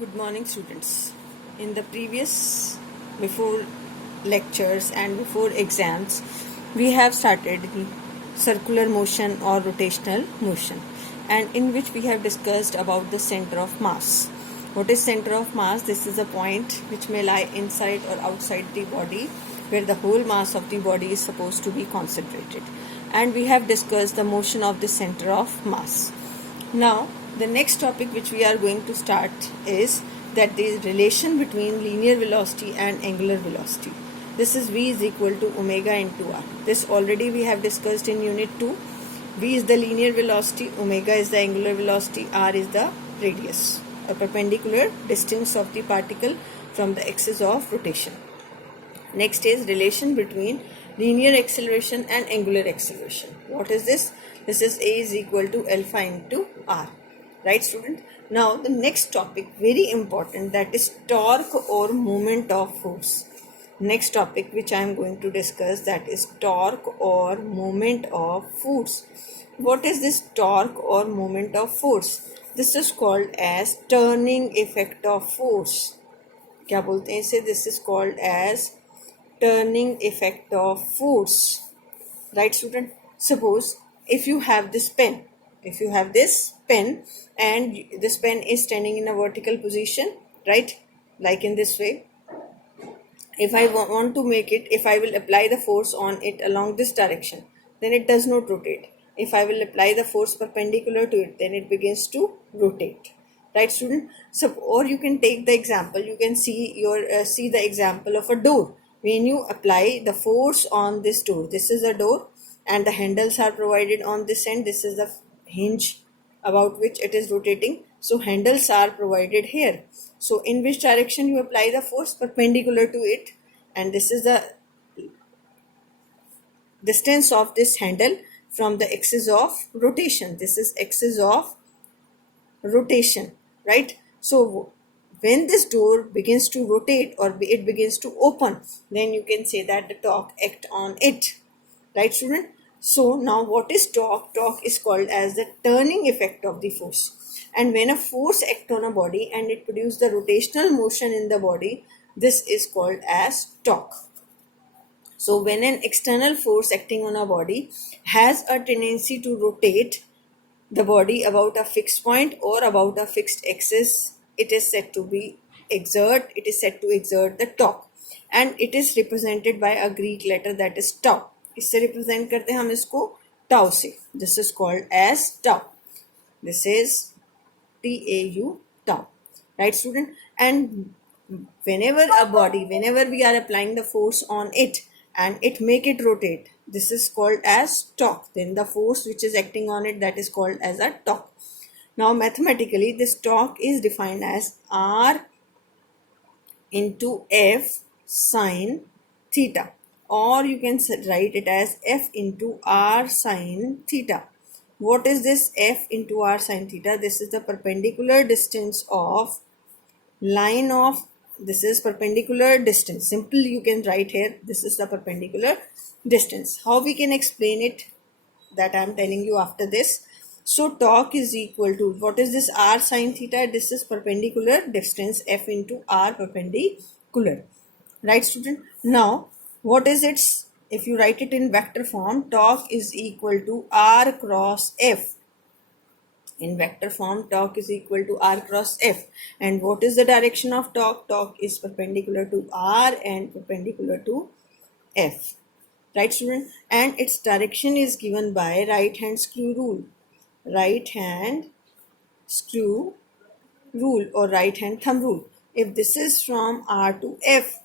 Good morning, students. In the previous, before lectures and before exams, we have started the circular motion or rotational motion, and in which we have discussed about the center of mass. What is center of mass? This is a point which may lie inside or outside the body, where the whole mass of the body is supposed to be concentrated. And we have discussed the motion of the center of mass. Now, the next topic which we are going to start is that the relation between linear velocity and angular velocity. This is V is equal to omega into R. This already we have discussed in unit 2. V is the linear velocity, omega is the angular velocity, R is the radius, a perpendicular distance of the particle from the axis of rotation. Next is relation between linear acceleration and angular acceleration. What is this? This is A is equal to alpha into R. Right, student? Now the next topic, very important, that is torque or moment of force. Next topic which I am going to discuss, that is torque or moment of force. What is this torque or moment of force? This is called as turning effect of force. क्या बोलते हैं इसे? This is called as turning effect of force. Right, student? Suppose if you have this pen, and this pen is standing in a vertical position, right, like in this way. If I want to make it, if I will apply the force on it along this direction, then it does not rotate. If I will apply the force perpendicular to it, then it begins to rotate. Right, student? So, or you can take the example. You can see the example of a door. When you apply the force on this door, this is a door, and the handles are provided on this end. This is the hinge about which it is rotating. So handles are provided here. So in which direction you apply the force? Perpendicular to it, and this is the distance of this handle from the axis of rotation. This is axis of rotation, right? So when this door begins to rotate or it begins to open, then you can say that the torque act on it. Right, student? So now what is torque? Torque is called as the turning effect of the force. And when a force acts on a body and it produces the rotational motion in the body, this is called as torque. So when an external force acting on a body has a tendency to rotate the body about a fixed point or about a fixed axis, it is said to exert the torque, and it is represented by a Greek letter, that is tau. इससे represent करते हैं हम इसको tau से. This is called as tau. This is TAU, tau. Right, student? And whenever we are applying the force on it and it make it rotate, this is called as torque. Then the force which is acting on it, that is called as a torque. Now mathematically, this torque is defined as R into F sine theta, or you can write it as F into R sine theta. What is this F into R sine theta? This is the perpendicular distance of line of, this is perpendicular distance. Simple, you can write here, this is the perpendicular distance. How we can explain it, that I am telling you after this. So torque is equal to, what is this R sine theta? This is perpendicular distance, F into R perpendicular. Right, student? Now what is its, if you write it in vector form, torque is equal to R cross F. In vector form, torque is equal to R cross F. And what is the direction of torque? Torque is perpendicular to R and perpendicular to F. Right, student? And its direction is given by right hand screw rule. Right hand screw rule or right hand thumb rule. If this is from R to F,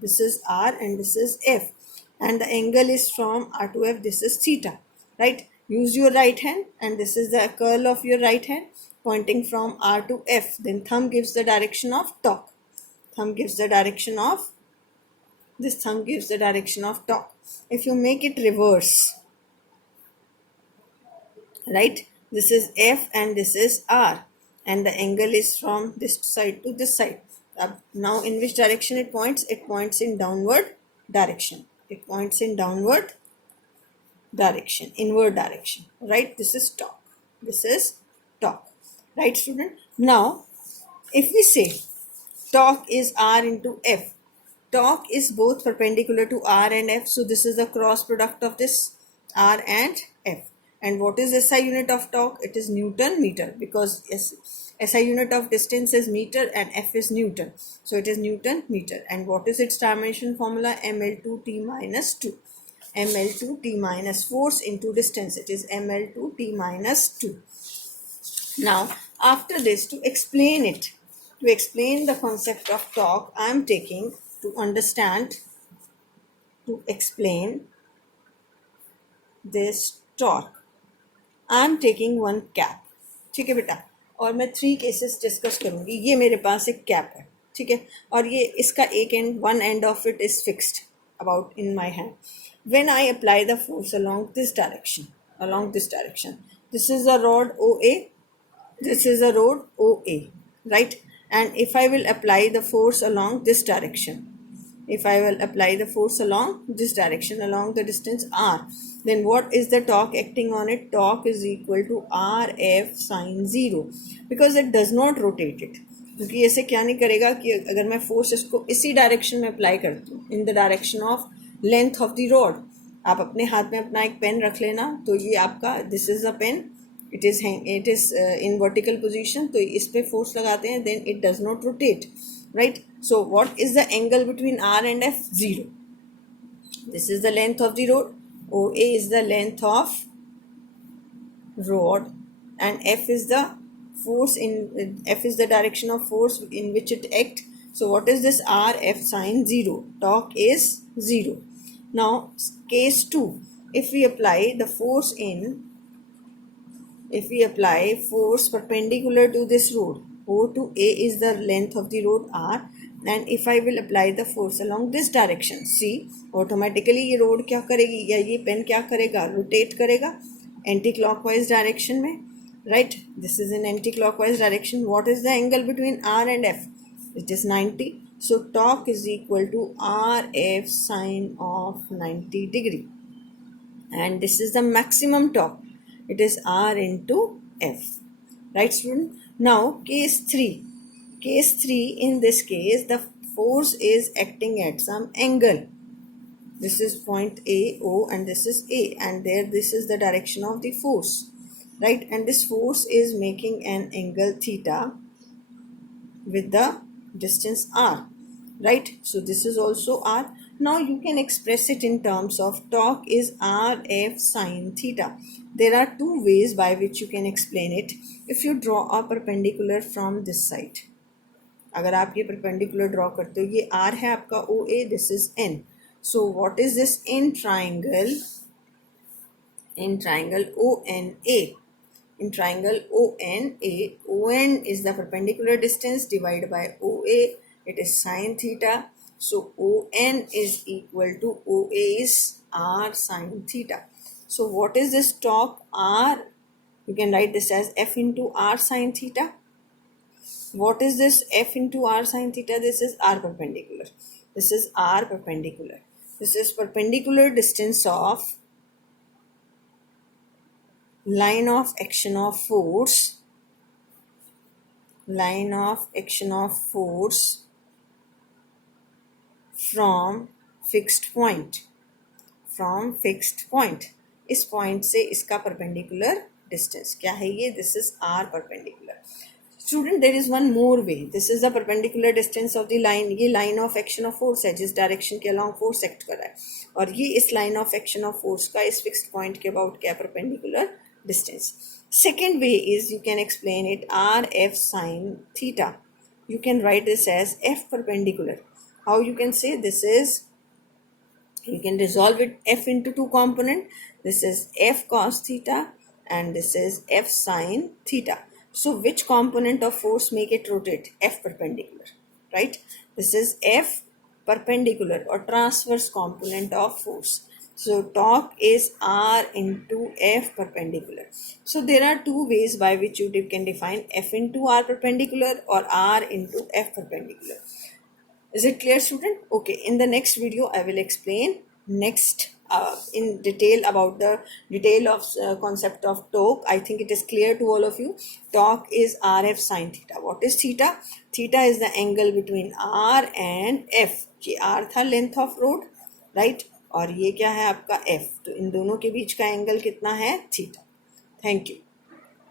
this is R and this is F, and the angle is from R to F, this is theta. Right? Use your right hand, and this is the curl of your right hand pointing from R to F. Then thumb gives the direction of torque. Thumb gives the direction of torque. If you make it reverse, right, this is F and this is R, and the angle is from this side to this side. Now in which direction it points? It points in downward direction. Inward direction. Right? This is torque. right student? Now if we say torque is R into F, torque is both perpendicular to R and F, so this is the cross product of this R and F. And what is SI unit of torque? It is Newton meter, because SI unit of distance is meter and F is Newton, so it is Newton meter. And what is its dimension formula? ml2t minus 2. ml2t minus force into distance, it is ml2t minus 2. Now, after this, to explain it, to explain the concept of torque, I am taking to understand, to explain this torque, I am taking one cap. ठीक है बेटा, और मैं 3 cases discuss करूंगी. ये मेरे पास एक cap है, ठीक है, और ये इसका एक and, one end of it is fixed about in my hand. When I apply the force along this direction, this is a rod OA, this is a road OA, right? And if I will apply the force along this direction, if I will apply the force along this direction, along the distance R, then what is the torque acting on it? Torque is equal to RF sin 0, because it does not rotate it. क्योंकि ऐसे क्या नहीं करेगा कि अगर मैं force इसको इसी डायरेक्शन में अप्लाई करती हूँ, in the direction of length of the rod. आप अपने हाथ में अपना एक पेन रख लेना, तो ये आपका, this is a pen, it is in vertical position, तो इस पे फोर्स लगाते हैं, then it does not rotate, right? So what is the angle between R and F? 0. This is the length of the rod, OA is the length of rod, and F is the force in, F is the direction of force in which it acts. So what is this? RF sin 0, torque is 0. Now case 2, if we apply the force in, if we apply force perpendicular to this rod, O to A is the length of the rod R, and if I will apply the force along this direction, see, automatically ये road क्या करेगी, या ये pen क्या करेगा, rotate करेगा anti clockwise direction में, right? This is in anti-clockwise direction. What is the angle between R and F? It is 90. So torque is equal to RF sine of 90 degree, and this is the maximum torque. It is R into F, right student? Now case 3. Case 3, in this case the force is acting at some angle. This is point A, O, and this is A, and there this is the direction of the force, right? And this force is making an angle theta with the distance R, right? So this is also R. Now you can express it in terms of torque is RF sine theta. There are two ways by which you can explain it. If you draw a perpendicular from this side, अगर आप ये perpendicular draw करते हो, ये R है आपका OA, this is N. So what is this in triangle? In triangle ONA. In triangle ONA, ON is the perpendicular distance divided by OA, it is sine theta. So ON is equal to OA is R sine theta. So what is this torque? R, you can write this as F into R sine theta. What is this F into R sine theta? This is R perpendicular. This is R perpendicular. This is perpendicular distance of line of action of force, line of action of force from fixed point, from fixed point. इस point से इसका perpendicular distance क्या है ये? This is R perpendicular. Student, there is one more way. This is the perpendicular distance of the line. ये line of action of force है जिस direction के along force act कर रहा है, और ये इस line of action of force का इस fixed point के about क्या perpendicular distance. Second way is you can explain it RF sine theta. You can write this as F perpendicular. How you can say this is? You can resolve it F into two component. This is F cos theta and this is F sine theta. So which component of force make it rotate? F perpendicular, right? This is F perpendicular or transverse component of force. So torque is R into F perpendicular. So there are two ways by which you can define F into R perpendicular or R into F perpendicular. Is it clear, student? Okay, in the next video I will explain next in detail about the detail of concept of torque. I think it is clear to all of you. Torque is RF sin theta. What is theta? Theta is the angle between R and F. ये R था length of road, right, और ये क्या है आपका F. तो इन दोनों के बीच का एंगल कितना है? थीटा. Thank you.